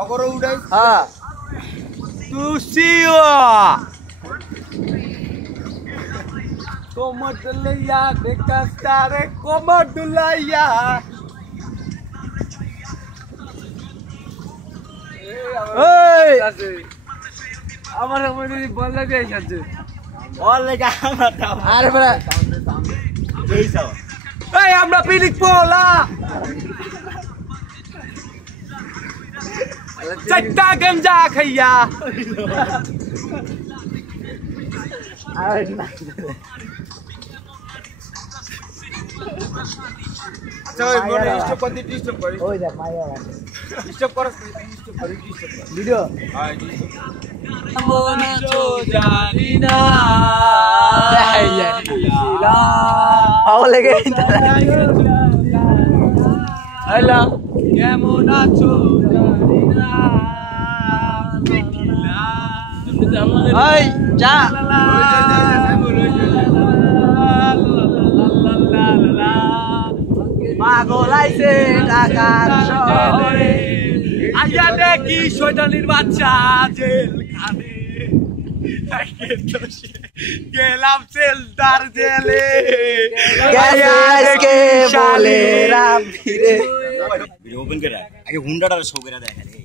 অগর উড়াই হ্যাঁ তুসিও কোমডুলাইয়া দেখাস্তারে কোমডুলাইয়া এই আমার মনে বল লাগে আছে বল লাগা মাথা আরে বড় এইসব এই আমরা পিলিক পোলা চারটা গঞ্জা খাইয়া আরে না চল মনে স্টপ করে দি স্টপ করে ওই দেখ মাইয়া স্টপ কর স্টপ করে ভিডিও হ্যাঁ মন চো জানি না ভালো লেগে হ্যালো কেমন আছো জানি না এই যা পাগল আইছে ঢাকার শহরে আইয়া দেখি শয়তানির বাচ্চা জেলখানে গেলাম সেলদার জেলে আজকে বলে রাম ফিরে ওপেন করে আগে হুন্ডাটা শো করে দেখ রে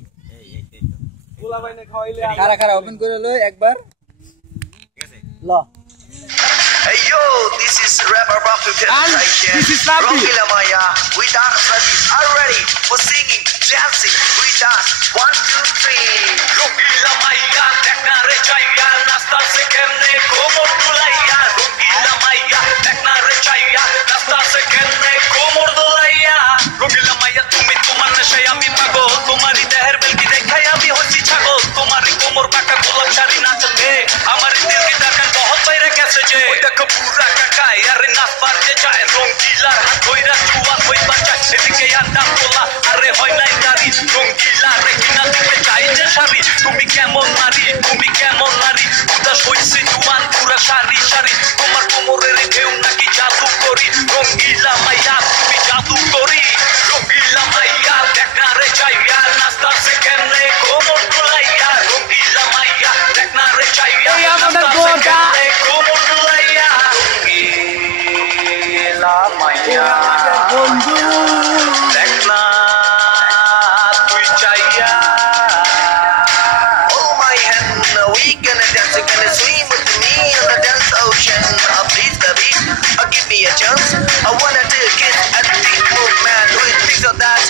গোলা বাইনে খাওয়াইলে খারা খারা ওপেন করে লই একবার ঠিক আছে ল Hey yo, this is rapper from And this is Rabi. Rongila Maya. We dance ready. Are ready for singing, dancing. We dance 1, 2, 3. Rongila Maya, dekna re chaiya, nasta se kemne komor dulaiya. Rongila Maya, dekna re chaiya, nasta se kemne komor dulaiya. Rongila Maya, tumi tumar neshay ami pagol, tumari deher belki dekhai ami hochi chagol, tumari komor baka gulab shari nachte, amari dil ki dhakan bahut baire kaise je. पूरा काका यार नाच पारते चाहे रंगीला हाथ धोइरा जुआन হইবা চাই এদিকে আন্দাম তোলা আরে হয় নাই দাড়ি রंगीला রে কিনা দিতে চাই যে শাড়ি তুমি কেমন নারী উদাস হইছে জুয়ান পুরা শাড়ি শাড়ি তোমার কোমরে রেখেও নাকি জাদু করি রंगीला মাইয়া তুমি জাদু করি রंगीला মাইয়া দেখা রে চাইয়া নাস্তা সে কেমনে কোমর তোলাইয়া রंगीला মাইয়া দেখা রে চাইয়া এই আমাদের গোটা কোমর তোলাইয়া বন্ধু দেখনা তুই চাইয়া hold my hand we gonna dance we're gonna swim with me on the dance ocean please baby give me a chance I wanna do kiss at the movement with things of that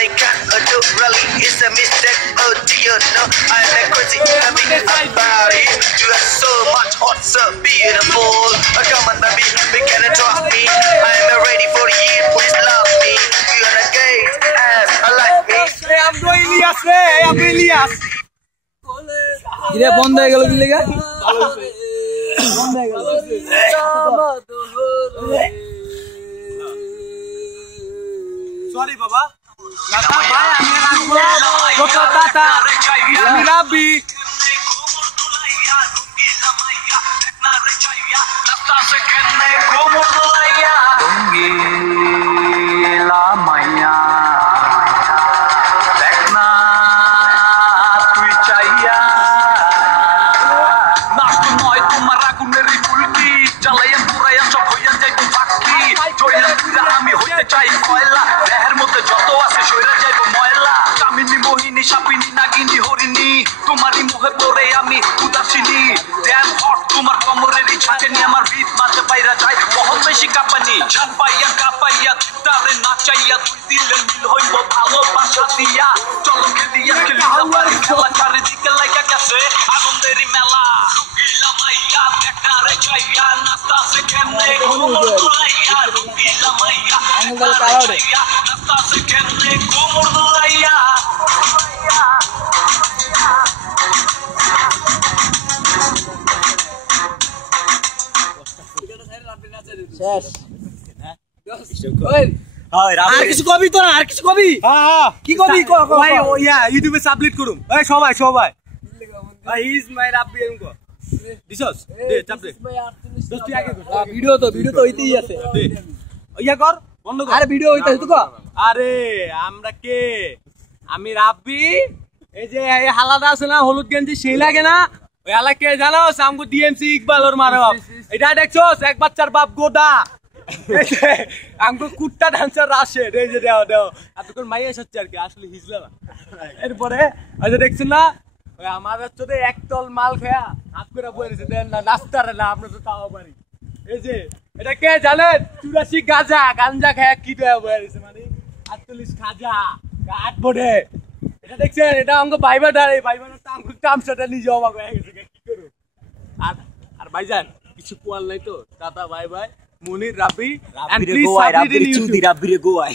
I can't do really it's a mistake oh do you know I'm a crazy having about it you are so much hot so beautiful come on baby we can trust me I'm ready for you please love me you are a gay as I like me এই আমদো ইলিয়াস রে এই আমদো ইলিয়াস ইরে বন্ধ হয়ে গেল কি লাগা বন্ধ হয়ে গেল সরি বাবা দাদা ভাই আমি রাখবো ছোট দাদা আমি রাবি আমি হইতে চাই কয়লা দেহের মধ্যে যত আছে সইরা যাইব ময়লা কামিনী মোহিনী সাপিনী নাগিনী হরিণী তোমারই মুখে পড়ে আমি উদাসিনী ড্যাম হট তোমার কমরের ছাঁচে নিয়ে আমার ভিত মাঝে বাইরা যায় বহুত বেশি কাঁপানি ঝান পাইয়া কাঁপাইয়া চিত্তারে নাচাইয়া তুই দিলে মিল হইব ভালোবাসা দিয়া চলো খেলিয়া খেলিয়া বাড়ি খেলা চারিদিকে লাগা গেছে আনন্দেরই মেলা রুগিলা মাইয়া দেখারে চাইয়া নাচতাছে কেমনে কোমর দুলাইয়া রুগিলা মাইয়া দেখারে চাইয়া নাচতাছে কেমনে কোমর দুলাইয়া শেষ ওই আর কিছু কবি তো না আর কিছু কবি হ্যাঁ কি কবি ভাই ও ইয়া ইউটিউবে সাবমিট করুম এই সবাই ভাই ইজ মাই রাব্বি এমকো দিছস দে চাপ দে দস্তি আগে ভিডিও তো হইতেই আছে দে ইয়া কর বন্ধ কর আরে ভিডিও হইতাছে তো আরে আমরা কে আমি রাব্বি এই যে এই হালাদা আছে না হলুদ গেঞ্জি সেই লাগে না ওই হালা কে জানো আমগো ডিএমসি ইকবাল ওর মারে বাপ এটা দেখছোস এক বাচ্চার বাপ গোদা আমগো কুত্তা ডান্সার রাশেদ এই যে দেও দেও এতক্ষণ মাইয়া এসেছে আর কি আসলে হিজলা না এরপরে ওই যে দেখছেন না ওই আমার হচ্ছে একতল মাল খেয়া হাত করে বইরেছে দেন না নাস্তারে না আমরা তো তাও পারি এই যে এটা কে জানেন 84 গাঞ্জা খেয়া কি দেয়া বইরেছে মানে 48 খাজা কাট বড়ে এটা দেখছেন এটা আমাকে ভাইবা দাঁড়ে ভাইবার তামসাটা নিজে অবাক হয়ে গেছে কি করব আর আর ভাইজান কিছু কোয়াল নাই তো tata bye bye Monir Rabi and please subscribe রাব্বিরে গোয়াই